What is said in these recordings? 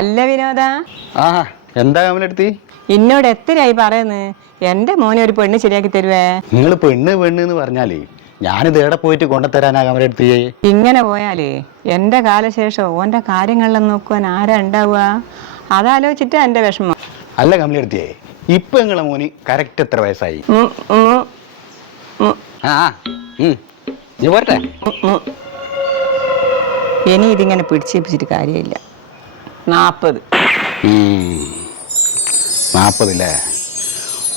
അല്ല വിനോദ. ആ എന്താ കമലെടുത്തി? എന്നോട് എത്രയായി പറയുന്നു? എന്റെ മോനെ ഒരു പെണ്ണ് ശരിയാക്കി തരുവേ. നിങ്ങൾ പെണ്ണ് പെണ്ണ് എന്ന് പറഞ്ഞാലേ ഞാനിത് എവിടെ പോയിട്ട് കൊണ്ടുത്തരാനാ കമലെടുത്തി ഇങ്ങനെ പോയാലേ എന്റെ കാലശേഷം ഓന്റെ കാര്യങ്ങളിലും നോക്കുവാൻ ആരാ ഉണ്ടാവുക? അതാലോചിച്ചിട്ട് എന്റെ വിഷമം. അല്ല കമലെടുത്തിയേ ഇപ്പൊ നിങ്ങളെ മോന് കറക്റ്റ് എത്ര വയസ്സായി? ആ പോരട്ടെ. ഇനി ഇതിങ്ങനെ പിടിച്ചേപ്പിച്ചിട്ട് കാര്യമില്ല. നാൽപ്പത് നാൽപ്പതില്ലേ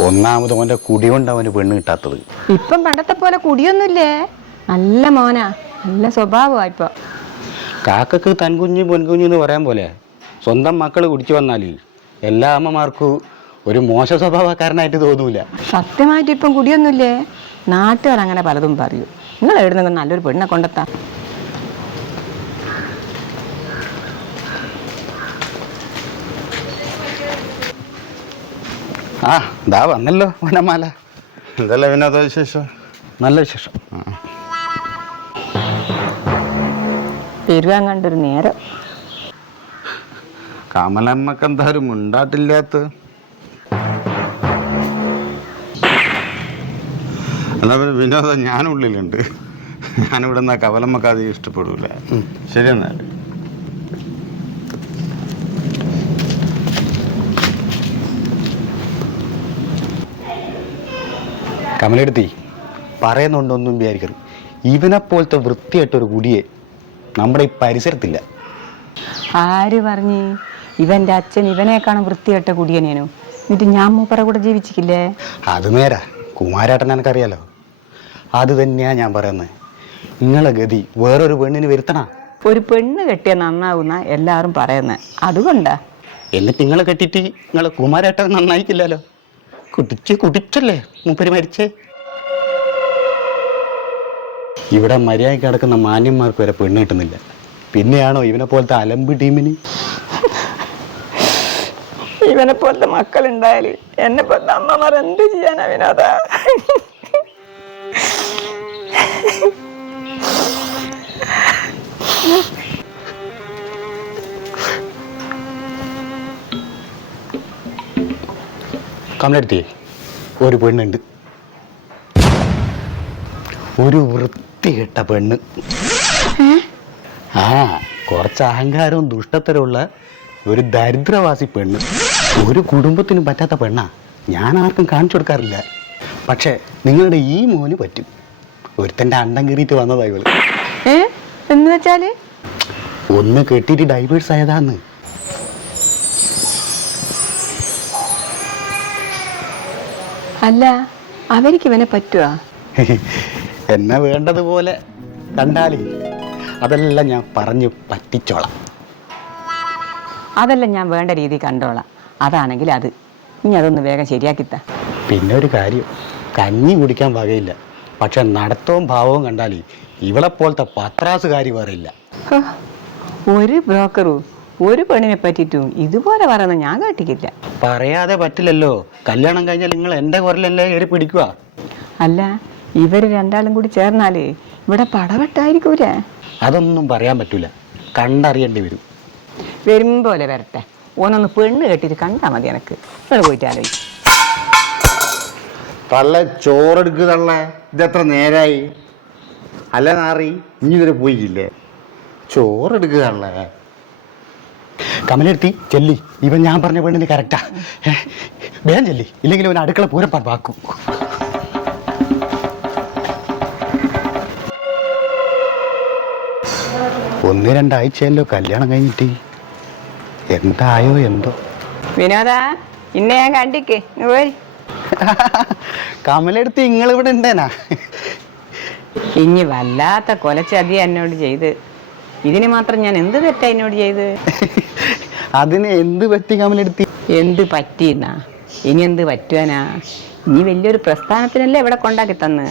ഒന്നാമത് അവന്റെ കുടി കൊണ്ട് അവന് പെണ്ണ് കിട്ടാത്തത്. ഇപ്പം പണ്ടത്തെ പോലെ കുടിയൊന്നുമില്ലേ? നല്ല മോനാ. നല്ല സ്വഭാവമാ ഇപ്പൊ. കാക്കക്ക് തൻകുഞ്ഞ് പൊൻകുഞ്ഞ് എന്ന് പറയാൻ പോലെ സ്വന്തം മക്കൾ കുടിച്ചു വന്നാൽ എല്ലാ അമ്മമാർക്കും ഒരു മോശ സ്വഭാവക്കാരനായിട്ട് തോന്നൂല. സത്യമായിട്ട് ഇപ്പം കുടിയൊന്നുമില്ലേ? നാട്ടുകാർ അങ്ങനെ പലതും പറയൂ. നിങ്ങൾ എവിടുന്നെങ്കിലും നല്ലൊരു പെണ്ണെ കൊണ്ടെത്താം? ആ ദാ വന്നല്ലോ വനമാല. എന്തല്ല വിനോദ വിശേഷം? നല്ല വിശേഷം. പെരുവാൻ കണ്ടൊരു നേരം. കമലമ്മക്ക് എന്താ ഒരു മുണ്ടാട്ടില്ലാത്ത? എന്നാ പിന്നെ വിനോദ ഞാനുള്ളിലുണ്ട്. ഞാനിവിടെ നിന്നാ കമലമ്മക്ക് അധികം ഇഷ്ടപ്പെടൂല. ശരി എന്നാൽ കമലെടുത്തി. പറയുന്നുണ്ടൊന്നും വിചാരിക്കരുത്. ഇവനെ പോലത്തെ വൃത്തിയായിട്ടൊരു കുടിയെ നമ്മുടെ ഈ പരിസരത്തില്ല. ആര് പറഞ്ഞു? ഇവന്റെ അച്ഛൻ ഇവനേക്കാളും വൃത്തിയായിട്ട കുടിയനേനു എന്നിട്ട് ഞാൻ മൂപ്പറ കൂടെ ജീവിച്ചിക്കില്ലേ? അത് നേരാ. കുമാരേട്ടൻ എനിക്കറിയാലോ. അത് തന്നെയാ ഞാൻ പറയുന്നത് നിങ്ങളെ ഗതി വേറൊരു പെണ്ണിന് വരുത്തണ? ഒരു പെണ്ണ് കെട്ടിയ നന്നാവുന്ന എല്ലാവരും പറയുന്നത് അതുകൊണ്ടാ. എന്നിട്ട് നിങ്ങളെ കെട്ടിട്ട് നിങ്ങളെ കുമാരേട്ടൻ നന്നായിക്കില്ലല്ലോ? കുടിച്ച് കുടിച്ചല്ലേ? മൂപ്പര് മരിച്ചേ. ഇവിടെ മര്യാദയ്ക്ക് കിടക്കുന്ന മാന്യന്മാർക്ക് വരെ പെണ്ണ് കിട്ടുന്നില്ല. പിന്നെയാണോ ഇവനെ പോലത്തെ അലമ്പ് ടീമിന്? ഇവനെ പോലത്തെ മക്കളുണ്ടായാൽ എന്നെ പോലത്തെ അമ്മമാർ എന്ത് ചെയ്യാനാ വിനോദ? കമലെടുത്തി ഒരു പെണ്ണുണ്ട്. ഒരു വൃത്തികെട്ട പെണ്ണ്. ആ കുറച്ച് അഹങ്കാരവും ദുഷ്ടത്തരമുള്ള ഒരു ദരിദ്രവാസി പെണ്ണ്. ഒരു കുടുംബത്തിനും പറ്റാത്ത പെണ്ണാ. ഞാൻ ആർക്കും കാണിച്ചു കൊടുക്കാറില്ല. പക്ഷേ നിങ്ങളുടെ ഈ മോന് പറ്റും. ഒരുത്തന്റെ അണ്ടം കീറിയിട്ട് വന്നതാ ഇവൾ. ഏ? എന്ന് വെച്ചാൽ ഒന്ന് കെട്ടിയിട്ട് ഡൈവേഴ്സ് ആയതാന്ന്. അല്ല അവർക്ക് ഇവനെ പറ്റുവാ? എന്നെ വേണ്ടതുപോലെ കണ്ടാലേ അതെല്ലാം ഞാൻ പറഞ്ഞു പറ്റിച്ചോളാം. അതെല്ലാം ഞാൻ വേണ്ട രീതി കണ്ടോളാം. അതാണെങ്കിൽ അത്. ഇനി അതൊന്ന് വേഗം ശരിയാക്കിത്ത. പിന്നെ ഒരു കാര്യം കഞ്ഞി കുടിക്കാൻ വകയില്ല. പക്ഷെ നടത്തവും ഭാവവും കണ്ടാലേ ഇവളെ പോലത്തെ പത്രാസുകാരി ഇല്ല. ഒരു ബ്രോക്കറും ഒരു പെണ്ണിനെ പറ്റിയിട്ടും ഇതുപോലെ പറയുന്ന ഞാൻ കേട്ടിക്കില്ല പറയാതെ പറ്റില്ലല്ലോ. കല്യാണം കഴിഞ്ഞാൽ നിങ്ങൾ എന്റെ കുരലല്ലേ കയറി പിടിക്കുക. അല്ല ഇവർ രണ്ടാളും കൂടി ചേർന്നാലേ ഇവിടെ പടവെട്ടായിരിക്കൂലേ? അതൊന്നും പറയാൻ പറ്റൂല. കണ്ടറിയേണ്ടി വരും. വരും പോലെ വരട്ടെ. ഓനൊന്ന് പെണ്ണ് കേട്ടിട്ട് കണ്ടാ മതി എനക്ക്. നിങ്ങൾ പോയിട്ട് ആലോചിക്കും. തള്ള ചോറെടുക്ക് തള്ള. ഇതെത്ര നേരായി. അല്ല നാറി ഇനി ഇതുവരെ പോയില്ലേ ചോറെടുക്ക് തള്ള. കമലെടുത്തി ചെല്ലി. ഇവൻ ഞാൻ പറഞ്ഞ പെണ്ണിന് കറക്റ്റാ. വേഗം ചെല്ലി. ഇല്ലെങ്കിൽ ഇവൻ അടുക്കള പൂരം പാക്കും ഒന്ന് രണ്ടാഴ്ചയല്ലോ കല്യാണം കഴിഞ്ഞിട്ട്. എന്തായോ എന്തോ. വിനോദ ഇന്നെ ഞാൻ കണ്ടിക്ക്. കമലെടുത്ത് ഇങ്ങളിവിടെ ഉണ്ടേനാ ഇനി വല്ലാത്ത കൊലച്ചതി എന്നോട് ചെയ്ത്. ഇതിന് മാത്രം ഞാൻ എന്ത് തെറ്റാ എന്നോട് ചെയ്ത് അതിന് എന്ത് പറ്റി കമലെടുത്തി? എന്ത് പറ്റിയെന്നാ ഇനി എന്ത് പറ്റുവാനാ? നീ വലിയൊരു പ്രസ്ഥാനത്തിനല്ലേ ഇവിടെ കൊണ്ടാക്കി തന്ന്?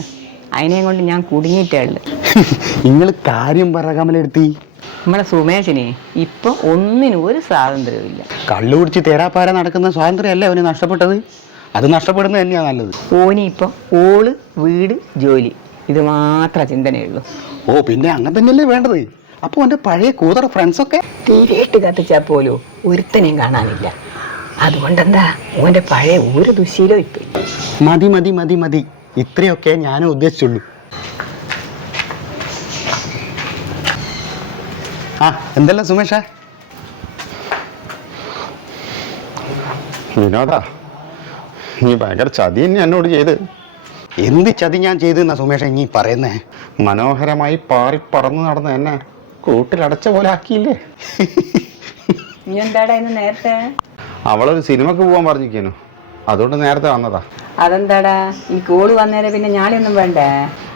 അതിനെയും കൊണ്ട് ഞാൻ കുടുങ്ങിയിട്ടേ ഉള്ളു. നിങ്ങൾ കാര്യം പറ കമലെടുത്തി. നമ്മളെ സുമേഷിനെ ഇപ്പൊ ഒന്നിനും ഒരു സ്വാതന്ത്ര്യവും ഇല്ല. കള്ളു കുടിച്ച് തേരാപ്പാര നടക്കുന്ന സ്വാതന്ത്ര്യമല്ലേ അവന് നഷ്ടപ്പെട്ടത്? അത് നഷ്ടപ്പെടുന്നത് തന്നെയാ നല്ലത്. ഓനി ഇപ്പൊ ഓൾ വീട് ജോലി. ഇത് മാത്രമേ ചിന്തനയുള്ളൂ ഓ പിന്നെ അങ്ങനെ തന്നെയല്ലേ വേണ്ടത്? അപ്പോൾ എന്റെ പഴയ കൂതറ ഫ്രണ്ട്സൊക്കെ തീരേട്ട് കത്തിച്ചാൽ പോലും ഒരുത്തനെയും കാണാനില്ല. അതുകൊണ്ടെന്താ? ഓന്റെ പഴയ ഒരു ദുശീലം ഇപ്പൊ മതി മതി മതി മതി. ഇത്രയൊക്കെ ഞാനും ഉദ്ദേശിച്ചുള്ളൂ. ആ എന്തല്ല സുമേഷ? വിനോദാ നീ ഭയങ്കര ചതി തന്നെ എന്നോട് ചെയ്ത്. എന്ത് ചതി ഞാൻ ചെയ്തെന്നാ സുമേഷ ഇനി പറയുന്നേ? മനോഹരമായി പാറി പറന്നു നടന്ന എന്നെ കൂട്ടിലടച്ച പോലെ ആക്കിയില്ലേ? നീ എന്താടാ ഇന്ന് നേരത്തെ? അവളൊരു സിനിമക്ക് പോവാൻ പറഞ്ഞിരിക്കുന്നു. അതുകൊണ്ട് നേരത്തെ വന്നതാ. അതെന്താടാ? ഈ കോൾ വന്നേരെ പിന്നെ ഞാനൊന്നും വേണ്ടേ?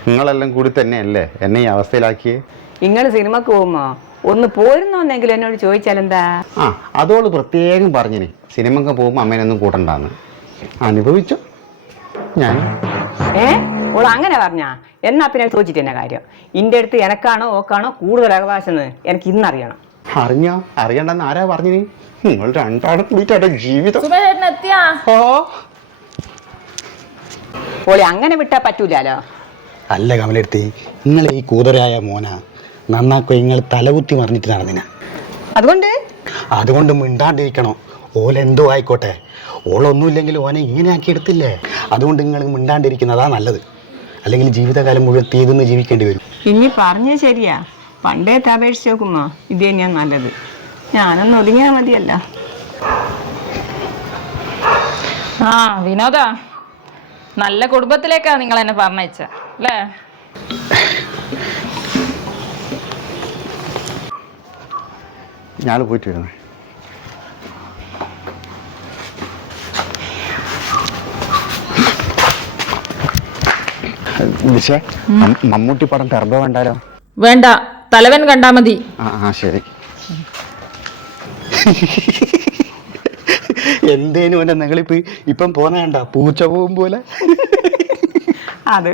നിങ്ങളെല്ലാം കൂടി തന്നെയല്ലേ എന്നെ ഈ അവസ്ഥയിലാക്കിയേ? നിങ്ങൾ സിനിമക്ക് പോകുമോ ഒന്ന് പോരുന്നോന്നെങ്കിലും എന്നോട് ചോദിച്ചാലെന്താ ആ അതോൾ പ്രത്യേകം പറഞ്ഞിനി. സിനിമക്ക് പോകുമ്പോൾ അമ്മേനൊന്നും കൂട്ടണ്ടാന്ന്. അനുഭവിച്ചു. ഞാൻ ഏ? ഓൾ അങ്ങനെ പറഞ്ഞാ എന്നാ പിന്നെ ചോദിച്ചിട്ട് എന്നെ കാര്യം? ഇന്റെ അടുത്ത് എനക്കാണോ ഓക്കാണോ കൂടുതൽ അവകാശം എന്ന് എനിക്ക് ഇന്നറിയണം. അറിഞ്ഞോ? അറിയണ്ടെന്ന് ആരാ പറഞ്ഞു നിങ്ങൾ രണ്ടാളും കൂടിയിട്ട് ജീവിതം. ഓ ഓളി അങ്ങനെ വിട്ടാ പറ്റൂലോ അല്ല കമലെടുത്തി നിങ്ങൾ ഈ കൂതരായ മോന നന്നാക്കോ നിങ്ങൾ തലകുത്തി മറിഞ്ഞിട്ട് നടന്നിന. അതുകൊണ്ട്? അതുകൊണ്ട് മിണ്ടാണ്ടിരിക്കണോ? ഓലെന്തോ ആയിക്കോട്ടെ. ഓളൊന്നുമില്ലെങ്കിൽ ഓനെ ഇങ്ങനെ ആക്കി എടുത്തില്ലേ? അതുകൊണ്ട് നിങ്ങൾ മിണ്ടാണ്ടിരിക്കുന്നതാ നല്ലത്. അല്ലെങ്കിൽ ജീവിതകാലം മുഴുവൻ തീതുന്ന് ജീവിക്കേണ്ടി വരും. ഇനി പറഞ്ഞ ശരിയാ. പണ്ടേ അപേക്ഷിച്ച് നോക്കുമ്പോ ഇത് തന്നെയാ നല്ലത്. ഞാനൊന്ന് ഒതുങ്ങിയാ മതിയല്ലോ. ആ വിനോദ. നല്ല കുടുംബത്തിലേക്കാ നിങ്ങൾ എന്നെ പറഞ്ഞയച്ച അല്ലേ? ഞാൻ പോയിട്ട് വരുന്നേ. മമ്മൂട്ടി പടം ടെർബോ വേണ്ടാലോ വേണ്ട തലവൻ കണ്ടാ മതി. ആ ആ ശരി. എന്തേനും എന്റെ നിങ്ങളിപ്പോ ഇപ്പം പോന്ന കണ്ട? പൂച്ച പോകും പോലെ? അതെ.